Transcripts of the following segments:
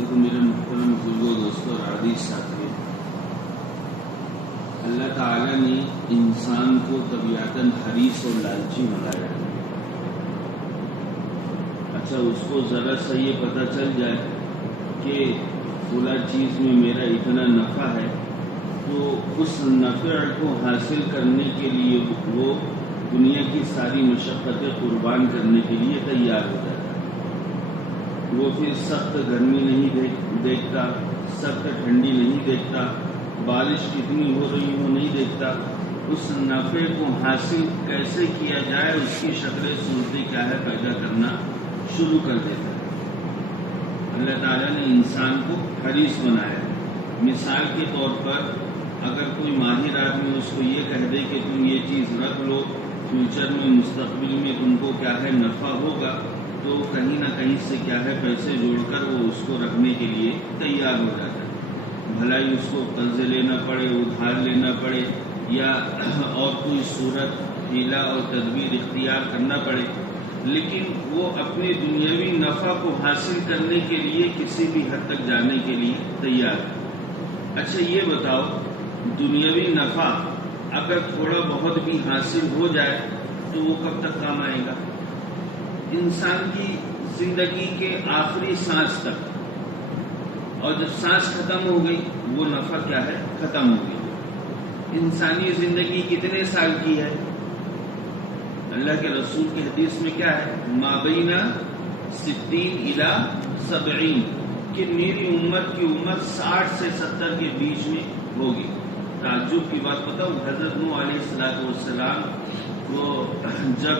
دیکھو میرے محترم بزرگوں دوستوں اور عزیز ساتھی، اللہ تعالیٰ نے انسان کو طبیعتاً حریص اور لالچی بنایا ہے۔ اچھا، اس کو ذرا سا یہ پتہ چل جائے کہ فلاں چیز میں میرا اتنا نفع ہے تو اس نفع کو حاصل کرنے کے لیے وہ دنیا کی ساری مشقتیں قربان کرنے کے لیے تیار ہو جاتا ہے۔ وہ پھر سخت گرمی نہیں دیکھتا، سخت ٹھنڈی نہیں دیکھتا، بارش کتنی ہو رہی ہو نہیں دیکھتا، اس نفع کو حاصل کیسے کیا جائے اس کی شکل صورتیں کیا ہے پیدا کرنا شروع کر دیتا ہے۔ اللہ تعالیٰ نے انسان کو حریص بنایا ہے۔ مثال کے طور پر اگر کوئی ماہر آدمی اس کو یہ کہہ دے کہ تم یہ چیز رکھ لو، فیوچر میں مستقبل میں تم کو کیا ہے نفع ہوگا، تو کہیں نہ کہیں سے کیا ہے پیسے جوڑ کر وہ اس کو رکھنے کے لیے تیار ہو جاتا ہے۔ بھلائی اس کو قرض لینا پڑے، ادھار لینا پڑے، یا اور کوئی صورت ہیلا اور تدبیر اختیار کرنا پڑے، لیکن وہ اپنے دنیاوی نفع کو حاصل کرنے کے لیے کسی بھی حد تک جانے کے لیے تیار ہے۔ اچھا یہ بتاؤ، دنیاوی نفع اگر تھوڑا بہت بھی حاصل ہو جائے تو وہ کب تک کام آئے گا؟ انسان کی زندگی کے آخری سانس تک، اور جب سانس ختم ہو گئی وہ نفع کیا ہے ختم ہو گئی۔ انسانی زندگی کتنے سال کی ہے؟ اللہ کے رسول کی حدیث میں کیا ہے؟ ما بین 60 الی 70، کہ میری امت کی عمر 60 سے 70 کے بیچ میں ہوگی۔ تعجب کی بات بتاؤ، حضرت نوح علیہ السلام کو جب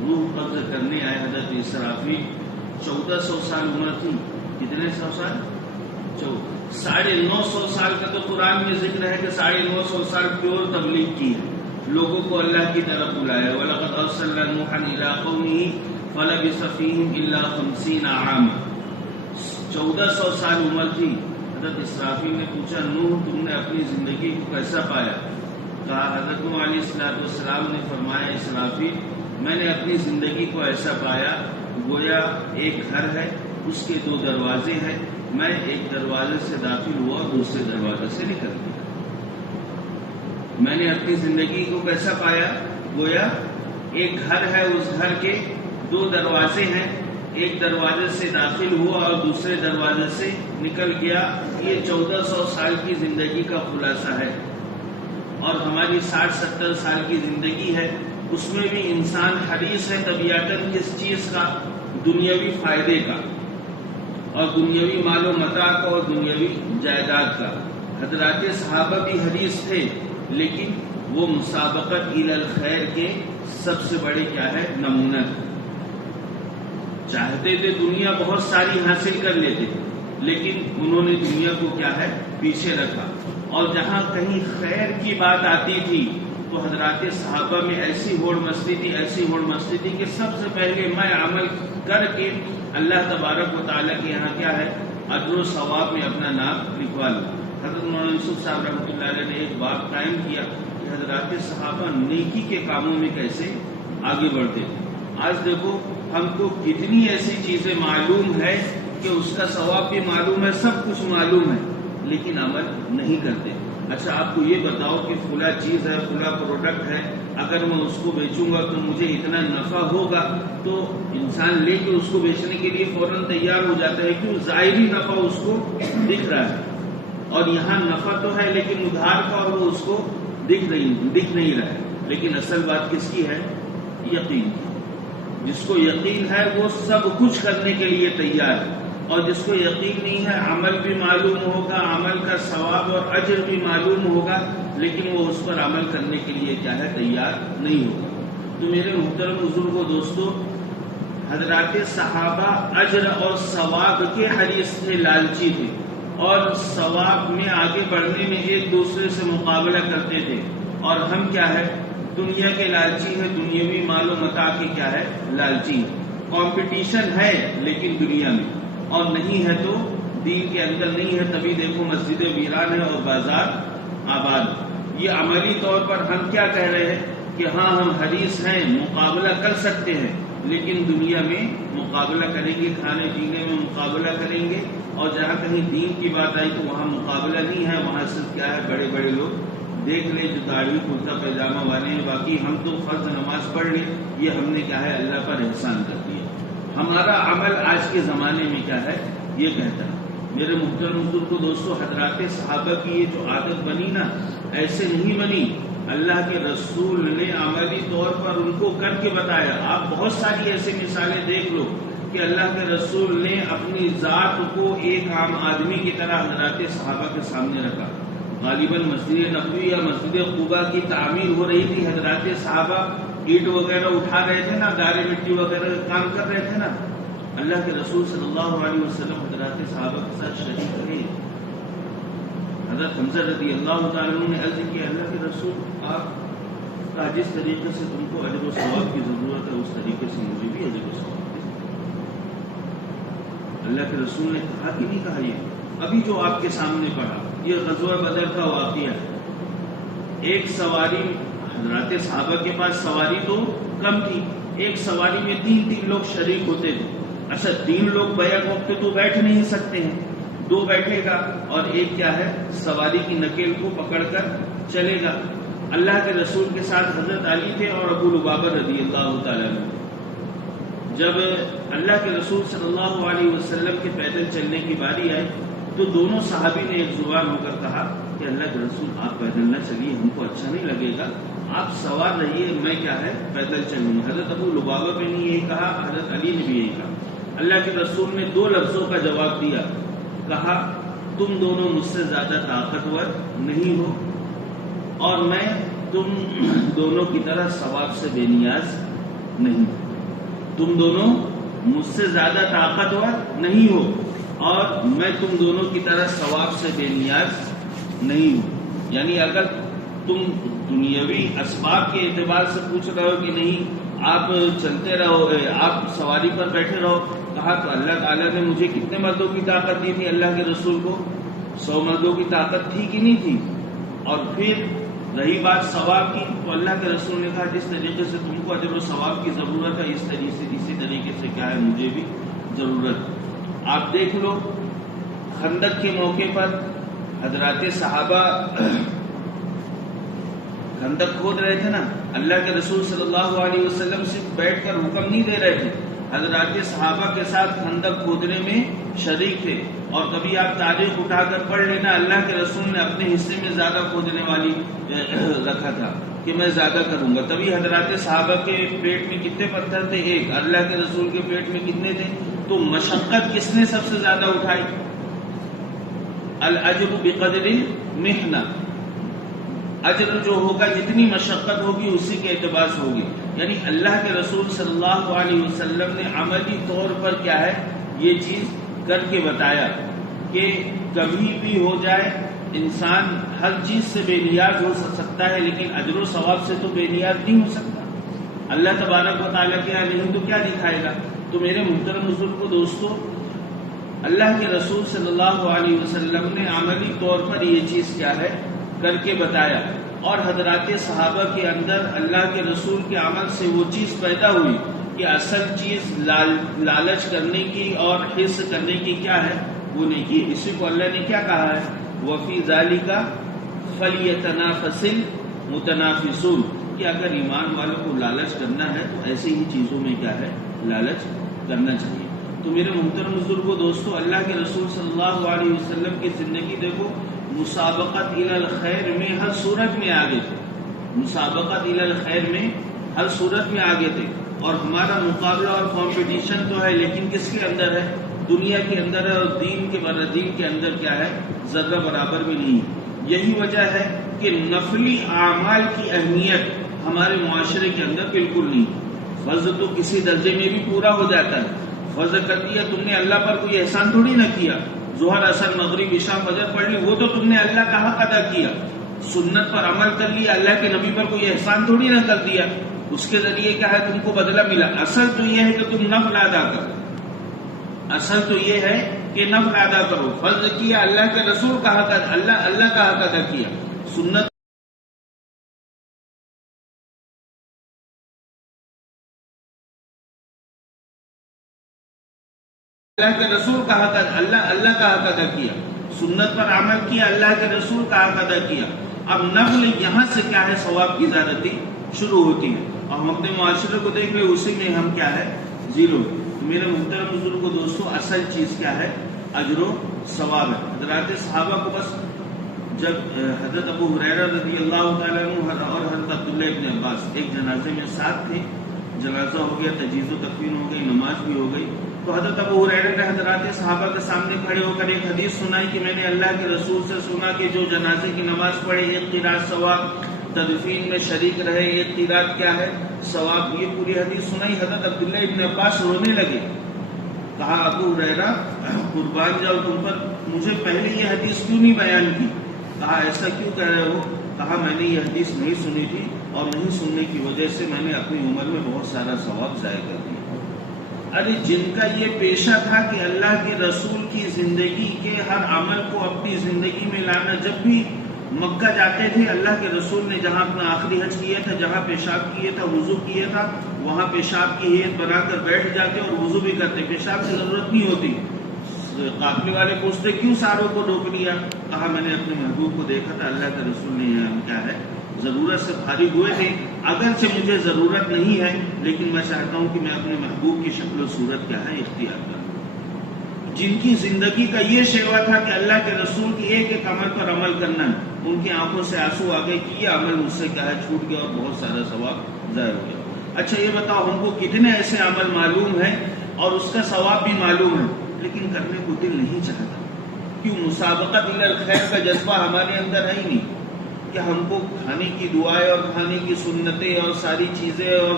روح قبض کرنے آئے حضرت اسرافیل، 1400 سال عمر تھی۔ کتنے سو سال؟ 950 سال کا تو قرآن میں ذکر ہے کہ 950 سال پیور تبلیغ کی ہے، لوگوں کو اللہ کی طرف بلایا۔ وَلَقَدْ أَرْسَلْنَا نُوحًا إِلَىٰ قَوْمِهِ فَلَبِثَ فِيهِمْ إِلَّا 50 عَامًا۔ 1400 سال عمر تھی۔ حضرت اسرافیل نے پوچھا، نوح تم نے اپنی زندگی کو کیسا پایا؟ کہا حضرت نوح علیہ السلام نے فرمایا، اسرافیل میں نے اپنی زندگی کو ایسا پایا گویا ایک گھر ہے، اس کے 2 دروازے ہیں، میں ایک دروازے سے داخل ہوا اور دوسرے دروازے سے نکل گیا۔ میں نے اپنی زندگی کو کیسا پایا؟ گویا ایک گھر ہے، اس گھر کے 2 دروازے ہیں، ایک دروازے سے داخل ہوا اور دوسرے دروازے سے نکل گیا۔ یہ 1400 سال کی زندگی کا خلاصہ ہے۔ اور ہماری 60-70 سال کی زندگی ہے، اس میں بھی انسان حریص ہے طبیعتاً کس چیز کا؟ دنیاوی فائدے کا، اور دنیاوی مال و متاع کا، اور دنیاوی جائیداد کا۔ حضرات صحابہ بھی حریص تھے، لیکن وہ مسابقت الی الخیر کے سب سے بڑے کیا ہے نمونہ تھے۔ چاہتے تھے دنیا بہت ساری حاصل کر لیتے، لیکن انہوں نے دنیا کو کیا ہے پیچھے رکھا۔ اور جہاں کہیں خیر کی بات آتی تھی تو حضرات صحابہ میں ایسی ہوڑ مستی تھی کہ سب سے پہلے میں عمل کر کے اللہ تبارک و تعالیٰ کے یہاں کیا ہے اجر و ثواب میں اپنا نام لکھوا لوں۔ حضرت مولانا یوسف صاحب رحمۃ اللہ علیہ نے ایک باب قائم کیا کہ حضرات صحابہ نیکی کے کاموں میں کیسے آگے بڑھتے تھے۔ آج دیکھو ہم کو کتنی ایسی چیزیں معلوم ہے کہ اس کا ثواب بھی معلوم ہے، سب کچھ معلوم ہے، لیکن عمل نہیں کرتے۔ اچھا آپ کو یہ بتاؤ کہ فلاں چیز ہے، فلاں پروڈکٹ ہے، اگر میں اس کو بیچوں گا تو مجھے اتنا نفع ہوگا، تو انسان لے کے اس کو بیچنے کے لیے فوراً تیار ہو جاتا ہے، کیوں؟ ظاہری نفع اس کو دکھ رہا ہے، اور یہاں نفع تو ہے لیکن ادھار کا، اور وہ اس کو دکھ نہیں رہا ہے۔ لیکن اصل بات کس کی ہے؟ یقین کی۔ جس کو یقین ہے وہ سب کچھ کرنے کے لیے تیار ہے، اور جس کو یقین نہیں ہے عمل بھی معلوم ہوگا، عمل کا ثواب اور اجر بھی معلوم ہوگا، لیکن وہ اس پر عمل کرنے کے لیے کیا ہے تیار نہیں ہوگا۔ تو میرے محترم بزرگوں دوستو، حضرات صحابہ اجر اور ثواب کے حریص تھے، لالچی تھے، اور ثواب میں آگے بڑھنے میں ایک دوسرے سے مقابلہ کرتے تھے۔ اور ہم کیا ہے؟ دنیا کے لالچی ہے، دنیاوی مال و متاع کے کیا ہے لالچی ہے۔ کمپٹیشن ہے لیکن دنیا میں، اور نہیں ہے تو دین کے اندر نہیں ہے، تبھی دیکھو مسجد ویران ہے اور بازار آباد۔ یہ عملی طور پر ہم کیا کہہ رہے ہیں کہ ہاں ہم حریص ہیں، مقابلہ کر سکتے ہیں، لیکن دنیا میں مقابلہ کریں گے، کھانے پینے میں مقابلہ کریں گے، اور جہاں کہیں دین کی بات آئی تو وہاں مقابلہ نہیں ہے، وہاں صرف کیا ہے، بڑے بڑے لوگ دیکھ لیں جو داڑھی کرتا پیجامہ والے ہیں، باقی ہم تو فرض نماز پڑھ لیں، یہ ہم نے کیا ہے اللہ پر احسان کر دیا۔ ہمارا عمل آج کے زمانے میں کیا ہے یہ کہتا ہے۔ میرے محترم بزرگوں دوستو، حضرات صحابہ کی یہ جو عادت بنی نا، ایسے نہیں بنی، اللہ کے رسول نے عملی طور پر ان کو کر کے بتایا۔ آپ بہت ساری ایسی مثالیں دیکھ لو کہ اللہ کے رسول نے اپنی ذات کو ایک عام آدمی کی طرح حضرات صحابہ کے سامنے رکھا۔ غالباً مسجد نبوی یا مسجد قباء کی تعمیر ہو رہی تھی، حضرات صحابہ اینٹ وغیرہ اٹھا رہے تھے نا، گارے مٹی وغیرہ کام کر رہے تھے نا، اللہ کے رسول صلی اللہ علیہ وسلم حضرات صحابہ کے ساتھ شریک رہے۔ حضرت حمزہ رضی اللہ تعالیٰ عنہ نے عرض کیا، اللہ کے رسول آپ کا جس طریقے سے تم کو اجر و ثواب کی ضرورت ہے اس طریقے سے مجھے بھی اجر و ثواب کی ضرورت ہے۔ اللہ کے رسول نے کہا کہ نہیں کہا، یہ ابھی جو آپ کے سامنے پڑھا یہ غزوہ بدر کا واقعہ ہے۔ ایک سواری، حضرات صحابہ کے پاس سواری تو کم تھی، ایک سواری میں تین لوگ شریک ہوتے تھے۔ اچھا 3 لوگ بیک وقت تو بیٹھ نہیں سکتے ہیں، 2 بیٹھے گا اور ایک کیا ہے سواری کی نکیل کو پکڑ کر چلے گا۔ اللہ کے رسول کے ساتھ حضرت علی تھے اور ابو لبابہ رضی اللہ تعالیٰ عنہ۔ جب اللہ کے رسول صلی اللہ علیہ وسلم کے پیدل چلنے کی باری آئی تو دونوں صحابی نے ایک زبان ہو کر کہا کہ اللہ کے رسول آپ پیدل نہ چلیے، ہم کو اچھا نہیں لگے گا، آپ سوار رہیے، میں کیا ہے پیدل چلوں۔ حضرت ابو لبابہ نے یہی کہا، حضرت علی نے بھی یہی کہا۔ اللہ کے رسول نے 2 لفظوں کا جواب دیا، کہا تم دونوں مجھ سے زیادہ طاقتور نہیں ہو اور میں تم دونوں کی طرح ثواب سے بے نیاز نہیں ہوں۔ تم دونوں مجھ سے زیادہ طاقتور نہیں ہو اور میں تم دونوں کی طرح ثواب سے بے نیاز نہیں ہوں۔ یعنی اگر تم دنیاوی اسباب کے اعتبار سے پوچھ رہے ہو کہ نہیں آپ چلتے رہو، آپ سواری پر بیٹھے رہو، کہا تو اللہ تعالیٰ نے مجھے کتنے مردوں کی طاقت دی تھی، اللہ کے رسول کو 100 مردوں کی طاقت تھی کہ نہیں تھی؟ اور پھر رہی بات ثواب کی تو اللہ کے رسول نے کہا جس طریقے سے تم کو اجر و ثواب کی ضرورت ہے اسی طریقے سے کیا ہے مجھے بھی ضرورت۔ آپ دیکھ لو خندق کے موقع پر حضرات صحابہ خندق کھود رہے تھے نا، اللہ کے رسول صلی اللہ علیہ وسلم صرف بیٹھ کر حکم نہیں دے رہے تھے، حضرات صحابہ کے ساتھ خندق کھودنے میں شریک تھے۔ اور کبھی آپ تاریخ اٹھا کر پڑھ لینا، اللہ کے رسول نے اپنے حصے میں زیادہ کھودنے والی رکھا تھا کہ میں زیادہ کروں گا۔ تبھی حضرات صحابہ کے پیٹ میں کتنے پتھر تھے؟ 1۔ اللہ کے رسول کے پیٹ میں کتنے تھے؟ تو مشقت کس نے سب سے زیادہ اٹھائی؟ الاجر بقدر المحنہ، اجر جو ہوگا جتنی مشقت ہوگی اسی کے اعتبار سے ہوگی۔ یعنی اللہ کے رسول صلی اللہ علیہ وسلم نے عملی طور پر کیا ہے یہ چیز کر کے بتایا کہ کبھی بھی ہو جائے انسان ہر چیز سے بے نیاز ہو سکتا ہے لیکن اجر و ثواب سے تو بے نیاز نہیں ہو سکتا۔ اللہ تبارک و تعالیٰ کیا نہیں تو کیا دکھائے گا؟ تو میرے محترم بزرگوں دوستو، اللہ کے رسول صلی اللہ علیہ وسلم نے عملی طور پر یہ چیز کیا ہے کر کے بتایا، اور حضرات صحابہ کے اندر اللہ کے رسول کے عمل سے وہ چیز پیدا ہوئی کہ اصل چیز لالچ کرنے کی اور حرص کرنے کی کیا ہے وہ نہیں کی۔ اسی کو اللہ نے کیا کہا ہے، وَفِي ذَلِكَ فَلْيَتَنَافَسِ الْمُتَنَافِسُونَ، کہ اگر ایمان والوں کو لالچ کرنا ہے تو ایسی ہی چیزوں میں کیا ہے لالچ کرنا چاہیے۔ تو میرے محترم بزرگوں دوستو، اللہ کے رسول صلی اللہ علیہ وسلم کی زندگی دیکھو، مسابقت الی الخیر میں ہر صورت میں آگے تھے، مسابقت الی الخیر میں ہر صورت میں آگے تھے۔ اور ہمارا مقابلہ اور کمپٹیشن تو ہے لیکن کس کے اندر ہے؟ دنیا کے اندر ہے، اور دین کے اندر کیا ہے ذرہ برابر بھی نہیں ہے۔ یہی وجہ ہے کہ نفلی اعمال کی اہمیت ہمارے معاشرے کے اندر بالکل نہیں۔ فرض تو کسی درجے میں بھی پورا ہو جاتا ہے، فرض کر دیا تم نے، اللہ پر کوئی احسان تھوڑی نہ کیا، ظہر اثر مغرب عشاء فجر پڑھ لی، وہ تو تم نے اللہ کا حق ادا کیا، سنت پر عمل کر لیا، اللہ کے نبی پر کوئی احسان تھوڑی نہ کر دیا، اس کے ذریعے کیا ہے تم کو بدلہ ملا۔ اصل تو یہ ہے کہ تم نفل ادا کرو، اصل تو یہ ہے کہ نفل ادا کرو، فرض کیا اللہ کے رسول کا حق، اللہ کا حق ادا کیا، سنت اللہ کے رسول کا حق اللہ کا حق ادا کیا، سنت پر عمل کیا، اللہ کے رسول کا حق ادا کیا. اب نقل یہاں سے کیا ہے ثواب کی زیادتی شروع ہوتی ہے، اور ہم اپنے معاشرے کو دیکھ لیں اسی میں ہم کیا ہے زیرو. میرے محترم بزرگوں دوستوں اصل چیز کیا ہے اجر و ثواب ہے. حضرات صحابہ کو بس جب حضرت ابو ہریرہ رضی اللہ تعالیٰ عنہ اور حضرت عبداللہ ابن عباس ایک جنازے میں ساتھ تھے، جنازہ ہو گیا، تجہیز و تکفین ہو گئی، نماز بھی ہو گئی، تو حضرت ابو ہریرہ نے حضرات صحابہ کے سامنے کھڑے ہو کر ایک حدیث سنائی کہ میں نے اللہ کے رسول سے سنا کہ جو جنازے کی نماز پڑھے ایک قرات ثواب، تدفین میں شریک رہے ایک قرات کیا ہے ثواب. یہ پوری حدیث سنائی. حضرت عبداللہ ابن عباس رونے لگے. کہا ابو ہریرہ قربان جاؤ تم پر، مجھے پہلے یہ حدیث کیوں نہیں بیان کی؟ کہا ایسا کیوں کہہ رہے ہو؟ کہا میں نے یہ حدیث نہیں سنی تھی اور نہیں سننے کی وجہ سے میں نے اپنی عمر میں بہت سارا ثواب ضائع کر دیا. ارے جن کا یہ پیشہ تھا کہ اللہ کے رسول کی زندگی کے ہر عمل کو اپنی زندگی میں لانا، جب بھی مکہ جاتے تھے اللہ کے رسول نے جہاں اپنا آخری حج کیا تھا، جہاں پیشاب کیا تھا، وضو کیا تھا، وہاں پیشاب کی ہیئت بنا کر بیٹھ جاتے اور وضو بھی کرتے، پیشاب کی ضرورت نہیں ہوتی. قافلے والے پوچھتے کیوں ساروں کو روک لیا؟ کہا میں نے اپنے محبوب کو دیکھا تھا، اللہ کے رسول نے ہم کیا ہے ضرورت سے فارغ ہوئے تھے، اگرچہ مجھے ضرورت نہیں ہے لیکن میں چاہتا ہوں کہ میں اپنے محبوب کی شکل و صورت کیا ہے اختیار کروں. جن کی زندگی کا یہ شیوا تھا کہ اللہ کے رسول کی ایک ایک عمل پر عمل کرنا ہے، ان کی آنکھوں سے آنسو آ گئے کہ یہ عمل مجھ سے کیا ہے چھوٹ گیا اور بہت سارا ثواب ضائع ہو گیا. اچھا یہ بتاؤ ہم کو کتنے ایسے عمل معلوم ہیں اور اس کا ثواب بھی معلوم ہے لیکن کرنے کو دل نہیں چاہتا؟ کیوں؟ مسابقت الی الخیر کا جذبہ ہمارے اندر ہے ہی نہیں کہ ہم کو کھانے کی دعائیں اور کھانے کی سنتیں اور ساری چیزیں اور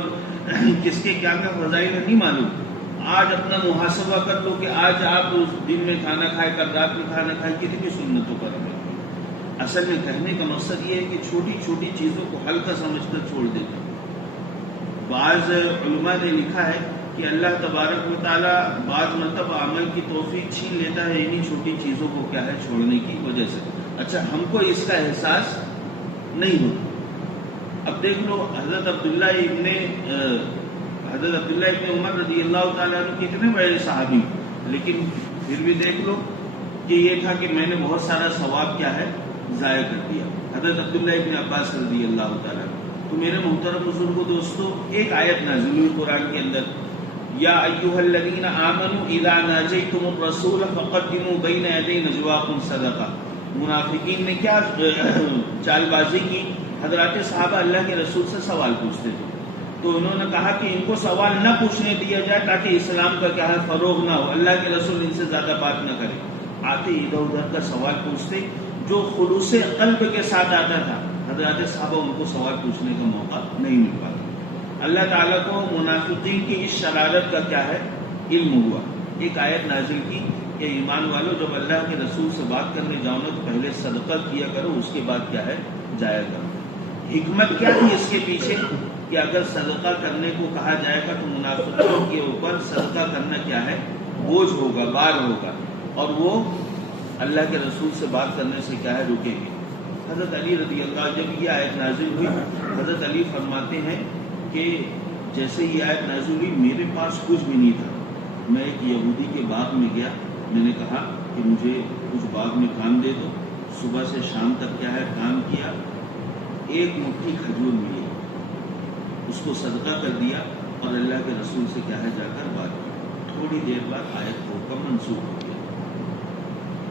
کس کے کیا کیا فضائل نہیں معلوم. آج اپنا محاسبہ کر لو کہ آج آپ اس دن میں کھانا کھائے، کل رات میں کھانا کھائے، کتنی سنتوں پر عمل کیا. اصل میں کہنے کا مقصد یہ ہے کہ چھوٹی چھوٹی چیزوں کو ہلکا سمجھ کر چھوڑ دیتے. بعض علماء نے لکھا ہے کہ اللہ تبارک و تعالیٰ بعض مرتبہ عمل کی توفیق چھین لیتا ہے انہی چھوٹی چیزوں کو کیا ہے چھوڑنے کی وجہ سے. اچھا ہم کو اس کا احساس نہیں ہوتا. اب دیکھ لو حضرت عبداللہ ابن عمر رضی اللہ تعالیٰ عنہ کتنے بڑے صحابی، لیکن پھر بھی دیکھ لو کہ یہ تھا کہ میں نے بہت سارا ثواب کیا ہے ضائع کر دیا. حضرت عبداللہ ابن عباس رضی اللہ تعالیٰ عنہ. تو میرے محترم بزرگوں دوستو ایک آیت نازل ہوئی قرآن کے اندر، یا ایھا الذین آمنوا اذا ناجیتم الرسول فقدموا بین یدی نجواکم صدقہ. منافقین نے کیا چال بازی کی؟ حضرات صحابہ اللہ کے رسول سے سوال پوچھتے تھے تو انہوں نے کہا کہ ان کو سوال نہ پوچھنے دیا جائے تاکہ اسلام کا کیا ہے فروغ نہ ہو، اللہ کے رسول ان سے زیادہ بات نہ کرے. آتے ادھر ادھر کا سوال پوچھتے، جو خلوص قلب کے ساتھ آتا تھا حضرات صحابہ ان کو سوال پوچھنے کا موقع نہیں مل پاتا. اللہ تعالیٰ کو منافقین کی اس شرارت کا کیا ہے علم ہوا. ایک آیت نازل کی کہ ایمان والو جب اللہ کے رسول سے بات کرنے جاؤ نا تو پہلے صدقہ کیا کرو، اس کے بعد کیا ہے جایا کرو. حکمت کیا تھی اس کے پیچھے کہ اگر صدقہ کرنے کو کہا جائے گا تو منافقوں کے اوپر صدقہ کرنا کیا ہے بوجھ ہوگا، بار ہوگا، اور وہ اللہ کے رسول سے بات کرنے سے کیا ہے رکے گی. حضرت علی رضی اللہ جب یہ آیت نازل ہوئی حضرت علی فرماتے ہیں کہ جیسے یہ آیت نازل ہوئی میرے پاس کچھ بھی نہیں تھا. میں ایک یہودی کے باغ میں گیا، میں نے کہا کہ مجھے کچھ باغ میں کام دے دو. صبح سے شام تک کیا ہے کام کیا، ایک مٹھی کھجور ملی، اس کو صدقہ کر دیا اور اللہ کے رسول سے کیا ہے جا کر بات کی. تھوڑی دیر بعد آیت کا حکم منسوخ ہو گیا.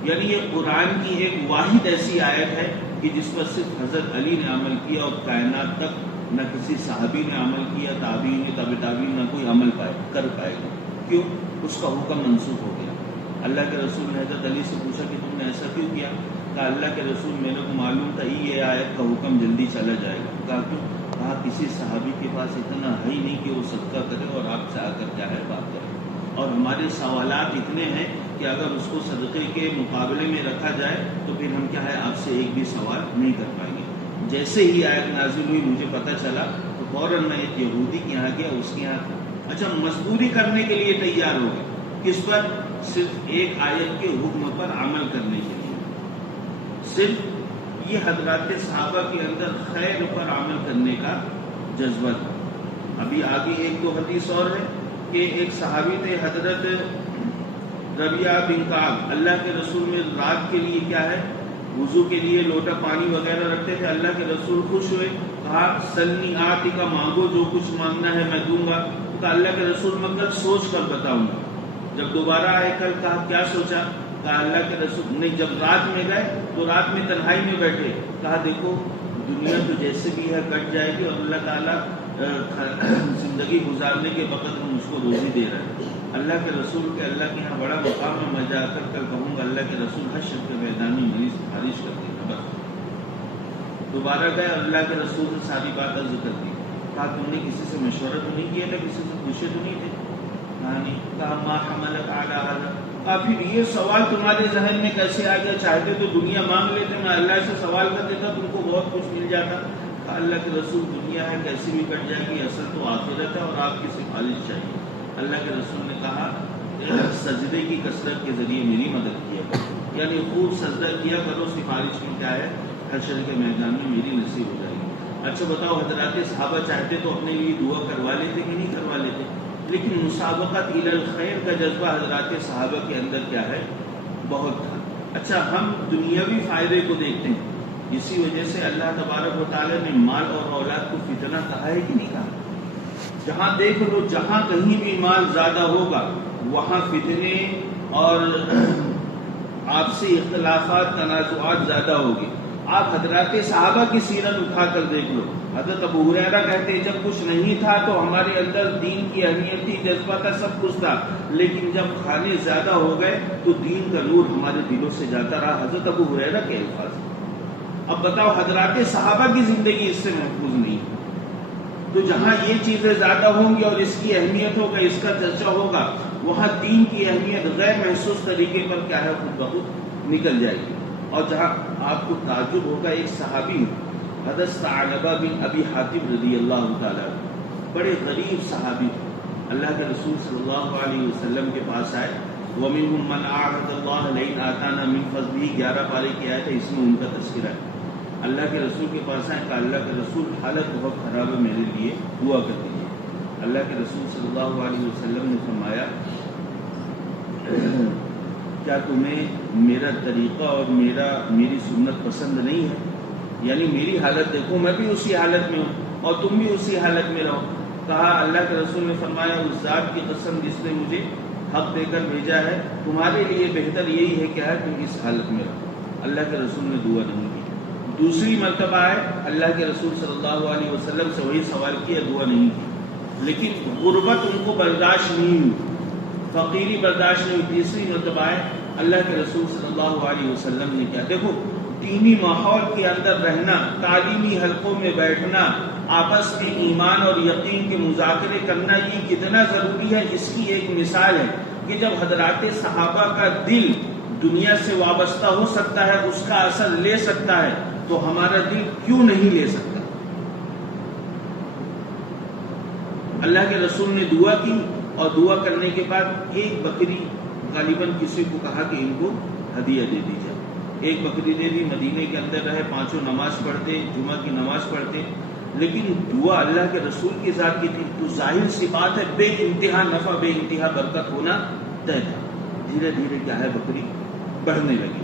یعنی یہ قرآن کی ایک واحد ایسی آیت ہے کہ جس پر صرف حضرت علی نے عمل کیا اور کائنات تک نہ کسی صحابی نے عمل کیا، تابعین نے تابع تابعین نہ کوئی عمل کر پائے گا. کیوں؟ اس کا حکم منسوخ ہو گیا. اللہ کے رسول نے حضرت علی سے پوچھا کہ تم نے ایسا کیوں کیا؟ کہا اللہ کے رسول میرے کو معلوم تھا یہ آیت کا حکم جلدی چلا جائے گا. کہا کیوں؟ کہا کسی صحابی کے پاس اتنا ہے ہی نہیں کہ وہ صدقہ کرے اور آپ سے آ کر کیا ہے بات کرے، اور ہمارے سوالات اتنے ہیں کہ اگر اس کو صدقے کے مقابلے میں رکھا جائے تو پھر ہم کیا ہے آپ سے ایک بھی سوال نہیں کر پائیں گے. جیسے ہی آیت نازل ہوئی مجھے پتہ چلا تو فوراً میں ایک یہودی کے یہاں گیا، اس کے یہاں اچھا مزدوری کرنے کے لیے تیار ہو گیا. کس پر؟ صرف ایک آیت کے حکم پر عمل کرنے کے لیے. صرف یہ حضرات صحابہ کے اندر خیر پر عمل کرنے کا جذبہ تھا. ابھی آگے ایک دو حدیث اور ہے کہ ایک صحابی تھے حضرت ربیعہ بن کعب اللہ کے رسول میں رات کے لیے کیا ہے وضو کے لیے لوٹا پانی وغیرہ رکھتے تھے. اللہ کے رسول خوش ہوئے, کہا سلنی آتی کا مانگو, جو کچھ مانگنا ہے میں دوں گا. کہا اللہ کے رسول میں کل سوچ کر بتاؤں گا. جب دوبارہ آئے کل, کہا کیا سوچا؟ کہا اللہ کے رسول نے جب رات میں گئے تو رات میں تنہائی میں بیٹھے, کہا دیکھو دنیا تو جیسے بھی ہے کٹ جائے گی, اور اللہ تعالیٰ زندگی گزارنے کے وقت میں مجھ کو روزی دے رہا ہے. اللہ کے رسول کے اللہ کے یہاں بڑا مقام ہے, میں جا کر کل کہوں گا اللہ کے رسول حشر کے میدان میں میری سفارش کرتے ہیں. بس دوبارہ گئے اور اللہ کے رسول سے ساری بات عرض کر دی. کہا تم نے کسی سے مشورہ تو نہیں کیا تھا, کسی سے پوچھے تو نہیں تھے؟ کہا نہیں. کہا ما حملک علی ھذا, کہا پھر یہ سوال تمہارے ذہن میں کیسے آ گیا؟ چاہتے تو دنیا مانگ لیتے, میں اللہ سے سوال کر دیتا تم کو بہت کچھ مل جاتا. کہا اللہ کے رسول دنیا ہے کیسی بھی کٹ جائے گی, اصل تو آخرت ہے اور آپ کی سفارش چاہیے. اللہ کے رسول نے کہا سجدے کی کثرت کے ذریعے میری مدد کیا کرو, یعنی خوب سجدہ کیا کرو, سفارش میں کیا ہے حشر کے میدان میں میری نصیب ہو جائے گی. اچھا بتاؤ, حضرات صحابہ چاہتے تو اپنے لیے دعا کروا لیتے کہ نہیں کروا لیتے؟ لیکن مسابقت الی الخیر کا جذبہ حضرات صحابہ کے اندر کیا ہے بہت تھا. اچھا ہم دنیاوی فائدے کو دیکھتے ہیں, اسی وجہ سے اللہ تبارک و تعالیٰ نے مال اور اولاد کو فتنہ کہا ہے کہ نہیں کہا؟ جہاں دیکھ لو, جہاں کہیں بھی مال زیادہ ہوگا وہاں فتنے اور آپسی اختلافات تنازعات زیادہ ہوگی. آپ حضرات صحابہ کی سیرت اٹھا کر دیکھ لو. حضرت ابو ہریرہ کہتے ہیں جب کچھ نہیں تھا تو ہمارے اندر دین کی اہمیت تھی, جذبہ تھا, سب کچھ تھا, لیکن جب کھانے زیادہ ہو گئے تو دین کا نور ہمارے دلوں سے جاتا رہا. حضرت ابو ہریرہ کے الفاظ. اب بتاؤ حضرات صحابہ کی زندگی اس سے محفوظ نہیں. تو جہاں یہ چیزیں زیادہ ہوں گی اور اس کی اہمیت ہوگا, اس کا چرچا ہوگا, وہاں دین کی اہمیت غیر محسوس طریقے پر کیا ہے خود بخود نکل جائے گی. اور جہاں آپ کو تعجب ہوگا, ایک صحابی حضرت ثعلبہ بن ابی حاتم رضی اللہ تعالیٰ, بڑے غریب صحابی, اللہ کے رسول صلی اللہ علیہ وسلم کے پاس آئے. وَمِنْهُمْ مَنْ عَاهَدَ اللَّهَ لَئِنْ آتَانَا مِنْ فَضْلِهِ 11 پارے کی آیت ہے, اس میں ان کا تذکرہ ہے. اللہ کے رسول کے پاس آئے, کہا اللہ کے رسول حالت بہت خراب ہے, میرے لیے دعا کر دیجیے. اللہ کے رسول صلی اللہ علیہ وسلم نے فرمایا کیا تمہیں میرا طریقہ اور میری سنت پسند نہیں ہے؟ یعنی میری حالت دیکھو, میں بھی اسی حالت میں ہوں اور تم بھی اسی حالت میں رہو. کہا اللہ کے رسول نے فرمایا اس ذات کی قسم جس نے مجھے حق دے کر بھیجا ہے, تمہارے لیے بہتر یہی ہے کہ ہے تم اس حالت میں رہو. اللہ کے رسول نے دعا نہیں کی. دوسری مرتبہ آئے, اللہ کے رسول صلی اللہ علیہ وسلم سے وہی سوال کیا, دعا نہیں کی, لیکن غربت ان کو برداشت نہیں ہوئی, فقیری برداشت نہیں ہوئی. تیسری مرتبہ آئے, اللہ کے رسول صلی اللہ علیہ وسلم نے کیا, دیکھو دینی ماحول کے اندر رہنا, تعلیمی حلقوں میں بیٹھنا, آپس میں ایمان اور یقین کے مذاکرے کرنا, یہ کتنا ضروری ہے. اس کی ایک مثال ہے کہ جب حضرات صحابہ کا دل دنیا سے وابستہ ہو سکتا ہے, اس کا اثر لے سکتا ہے, تو ہمارا دل کیوں نہیں لے سکتا؟ اللہ کے رسول نے دعا کی, اور دعا کرنے کے بعد ایک بکری غالباً کسی کو کہا کہ ان کو ہدیہ دے دی جائے. ایک بکری دے دی, مدینے کے اندر رہے, 5 نماز پڑھتے, جمعہ کی نماز پڑھتے, لیکن دعا اللہ کے رسول کی ذات کی تھی, تو ظاہر سی بات ہے بے انتہا نفع, بے انتہا برکت ہونا طے تھا. دھیرے دھیرے کیا ہے بکری بڑھنے لگی.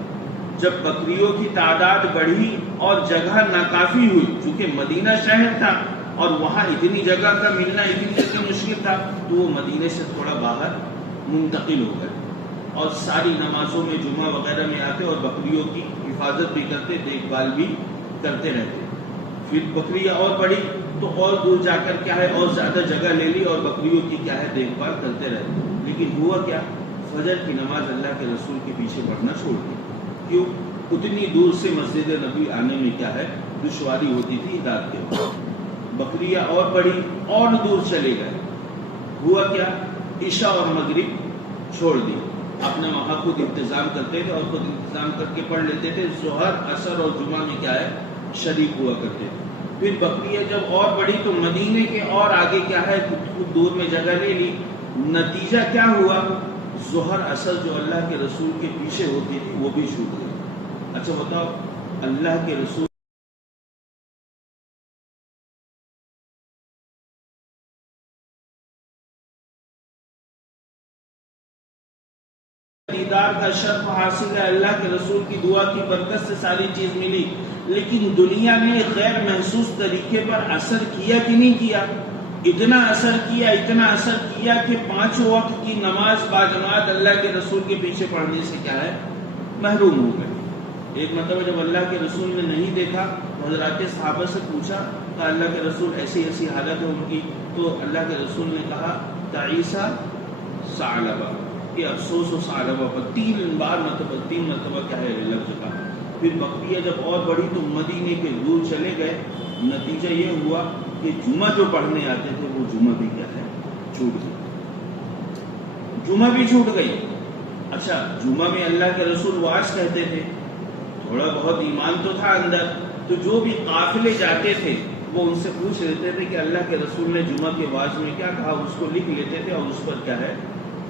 جب بکریوں کی تعداد بڑھی اور جگہ ناکافی ہوئی, چونکہ مدینہ شہر تھا اور وہاں اتنی جگہ کا ملنا اتنی مشکل تھا, تو وہ مدینے سے تھوڑا باہر منتقل ہو گئے اور ساری نمازوں میں جمعہ وغیرہ میں آتے اور بکریوں کی حفاظت بھی کرتے, دیکھ بھال بھی کرتے رہتے. پھر بکریاں اور بڑھی تو اور دور جا کر کیا ہے اور زیادہ جگہ لے لی اور بکریوں کی کیا ہے دیکھ بھال کرتے رہتے. لیکن ہوا کیا, فجر کی نماز اللہ کے رسول کے پیچھے پڑھنا چھوڑ دی. کیوں؟ اتنی دور سے مسجد نبی آنے میں کیا ہے دشواری ہوتی تھی رات کے وقت. بکریاں اور بڑھی اور دور چلے گئے. ہوا کیا, عشاء اور مغرب چھوڑ دی. اپنے وہاں خود انتظام کرتے تھے اور خود انتظام کر کے پڑھ لیتے تھے. ظہر, عصر اور جمعہ میں کیا ہے شریک ہوا کرتے تھے. پھر بکریاں جب اور بڑھی تو مدینے کے اور آگے کیا ہے خود دور میں جگہ لے لی. نتیجہ کیا ہوا, ظہر عصر جو اللہ کے رسول کے پیچھے ہوتی تھی وہ بھی چھوٹ گئی. اچھا بتاؤ, اللہ کے رسول دیدار کا شرف حاصل ہے، اللہ کے رسول کی دعا کی برکت سے ساری چیز ملی، لیکن دنیا نے غیر محسوس طریقے پر اثر کیا کہ نہیں کیا؟ اتنا اثر کیا کہ 5 وقت کی نماز باجماعت اللہ کے رسول کے پیچھے پڑھنے سے کیا ہے، محروم ہو گئے۔ ایک مرتبہ جب اللہ کے رسول نے نہیں دیکھا تو حضرات صحابہ سے پوچھا کہ اللہ کے رسول ایسی حالت ہے ان کی، تو اللہ کے رسول نے کہا تعیسہ ثعلبہ، یہ افسوس و ثعلبہ پر 3 مرتبہ کیا ہے لفظ کا۔ پھر بقیہ جب اور بڑھی تو مدینے کے دور چلے گئے، نتیجہ یہ ہوا کہ جمعہ جو پڑھنے آتے تھے وہ جمعہ بھی کیا ہے، چھوٹ گئی۔ اچھا، جمعہ میں اللہ کے رسول واعظ کہتے تھے، تھوڑا بہت ایمان تو تھا اندر، تو جو بھی قافلے جاتے تھے وہ ان سے پوچھ لیتے تھے کہ اللہ کے رسول نے جمعہ کے واعظ میں کیا کہا، اس کو لکھ لیتے تھے اور اس پر کیا ہے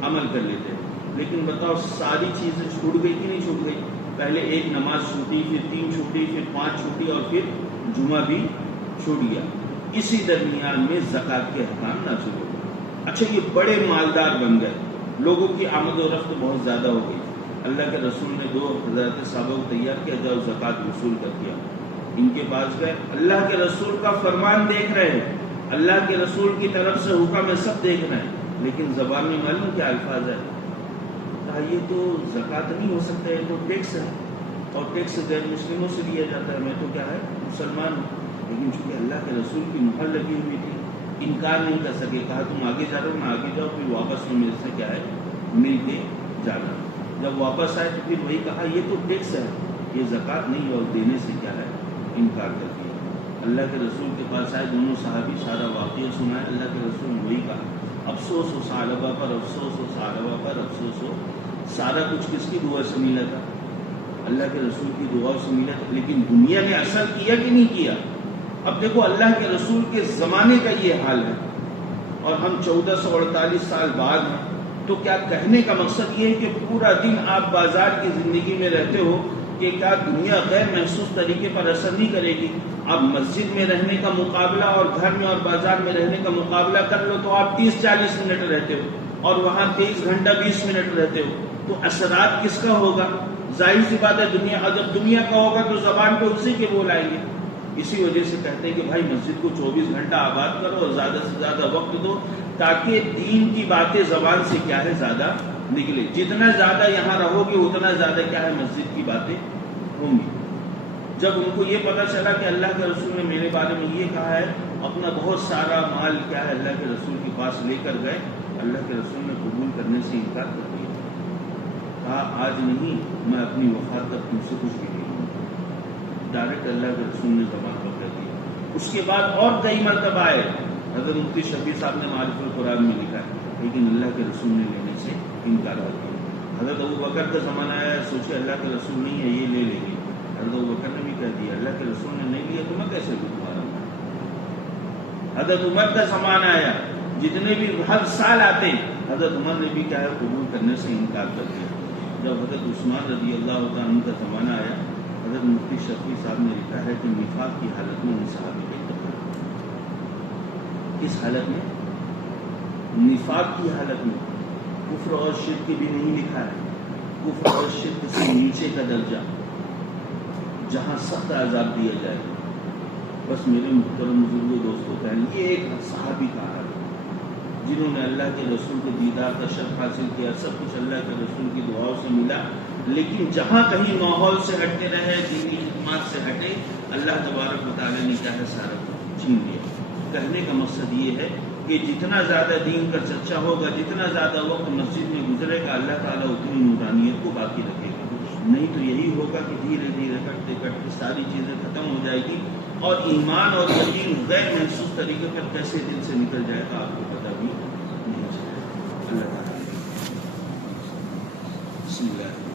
عمل کر لیتے تھے۔ لیکن بتاؤ ساری چیزیں چھوٹ گئی کہ نہیں چھوٹ گئی؟ پہلے ایک نماز چھوٹی، پھر 3 چھوٹی، پھر 5 چھوٹی، اور پھر جمعہ بھی چھوٹ گیا۔ اسی درمیان میں زکوٰۃ کے احکام نازل ہو گئے۔ اچھا، یہ بڑے مالدار بن گئے، لوگوں کی آمد و رفت بہت زیادہ ہو گئی۔ اللہ کے رسول نے 2 حضرات صحابہ کو تیار کیا، جاؤ زکوٰۃ وصول کر دیا۔ ان کے پاس گئے، اللہ کے رسول کا فرمان دیکھ رہے ہیں، اللہ کے رسول کی طرف سے حکم ہے، سب دیکھ رہے ہیں، لیکن زبان میں معلوم کیا الفاظ ہے؟ کہا یہ تو زکوٰۃ نہیں ہو سکتا، یہ تو ٹیکس ہے، اور ٹیکس غیر مسلموں سے لیا جاتا ہے، میں تو کیا ہے مسلمان ہوں۔ لیکن چونکہ اللہ کے رسول کی مہر لگی ہوئی تھی، انکار نہیں کر سکے، کہا تم آگے جا رہے ہو، میں آگے جاؤ، پھر واپس میں میرے سے کیا ہے مل کے جانا۔ جب واپس آئے تو پھر وہی کہا یہ تو ٹیکس ہے، یہ زکوٰۃ نہیں، اور دینے سے کیا ہے انکار کر دیا۔ اللہ کے رسول کے پاس آئے دونوں صحابی، سارا واقعہ سنائے، اللہ کے رسول نے وہی کہا افسوس ہو ثعلبہ پر، افسوس ہو ثعلبہ پر، افسوس ہو۔ سارا کچھ کس کی دعا سے ملا تھا؟ اللہ کے رسول کی دعا سے ملا تھا، لیکن دنیا نے اثر کیا کہ نہیں کیا؟ اب دیکھو اللہ کے رسول کے زمانے کا یہ حال ہے، اور ہم 1448 سال بعد ہیں، تو کیا کہنے کا مقصد یہ ہے کہ پورا دن آپ بازار کی زندگی میں رہتے ہو کہ کیا دنیا غیر محسوس طریقے پر اثر نہیں کرے گی؟ آپ مسجد میں رہنے کا مقابلہ اور گھر میں اور بازار میں رہنے کا مقابلہ کر لو تو آپ 30-40 منٹ رہتے ہو، اور وہاں 23 گھنٹہ 20 منٹ رہتے ہو، تو اثرات کس کا ہوگا؟ ظاہر سی بات ہے دنیا، جب دنیا کا ہوگا تو زبان کو اسی کے بول آئیں گے۔ اسی وجہ سے کہتے ہیں کہ بھائی مسجد کو 24 گھنٹہ آباد کرو اور زیادہ سے زیادہ وقت دو، تاکہ دین کی باتیں زبان سے کیا ہے زیادہ نکلے۔ جتنا زیادہ یہاں رہو گے اتنا زیادہ کیا ہے مسجد کی باتیں ہوں گی۔ جب ان کو یہ پتا چلا کہ اللہ کے رسول نے میرے بارے میں یہ کہا ہے، اپنا بہت سارا مال کیا ہے اللہ کے رسول کے پاس لے کر گئے، اللہ کے رسول نے قبول کرنے سے انکار کر دیا، کہا آج نہیں، میں اپنی وفات تک تم سے کچھ بھی نہیں لوں گا۔ ڈائریکٹ اللہ کے رسول نے زبان پر کر دیا۔ اس کے بعد اور کئی مرتبہ آئے، حضرت مفتی شفیع صاحب نے معارف القرآن میں لکھا ہے، لیکن اللہ کے رسول نے لینے سے انکار کر دیا۔ حضرت ابوبکر کا زمانہ آیا، سوچے اللہ کے رسول نہیں ہے، یہ لے لیں گے، حضرت ابوبکر نے بھی کہہ دیا اللہ کے رسول نے نہیں لیا تو میں کیسے لوں تمہارا؟ حضرت عمر کا زمانہ آیا، جتنے بھی ہر سال آتے حضرت عمر نے بھی کیا ہے قبول کرنے سے انکار کر دیا۔ جب حضرت عثمان رضی اللہ تعالیٰ عنہ کا زمانہ آیا، حضرت مفتی شفیع صاحب نے لکھا ہے کہ نفاق کی حالت میں ان صحابی کے قتل، کس حالت میں؟ نفاق کی حالت میں، کفر اور شرک بھی نہیں لکھا ہے، کفر اور شرک سے نیچے کا درجہ جہاں سخت عذاب دیا جائے گا۔ بس میرے محترم بزرگوں دوستوں کہیں، یہ ایک صحابی کا حال ہے جنہوں نے اللہ کے رسول کے دیدار کا شرف حاصل کیا، سب کچھ اللہ کے رسول کی دعاؤں سے ملا، لیکن جہاں کہیں ماحول سے ہٹتے رہے، دینی خدمات سے ہٹے، اللہ تبارک و تعالیٰ نے کیا ہے سارا چھین لیا۔ کہنے کا مقصد یہ ہے کہ جتنا زیادہ دین کا چرچا ہوگا، جتنا زیادہ وقت مسجد میں گزرے گا، اللہ تعالیٰ اتنی نورانیت کو باقی رکھے گا۔ نہیں تو یہی ہوگا کہ دھیرے دھیرے کرتے کرتے ساری چیزیں ختم ہو جائے گی، اور ایمان اور یقین غیر محسوس طریقے پر کیسے دل سے نکل جائے گا آپ کو پتہ بھی نہیں چلے گا۔ اللہ تعالیٰ بسم اللہ۔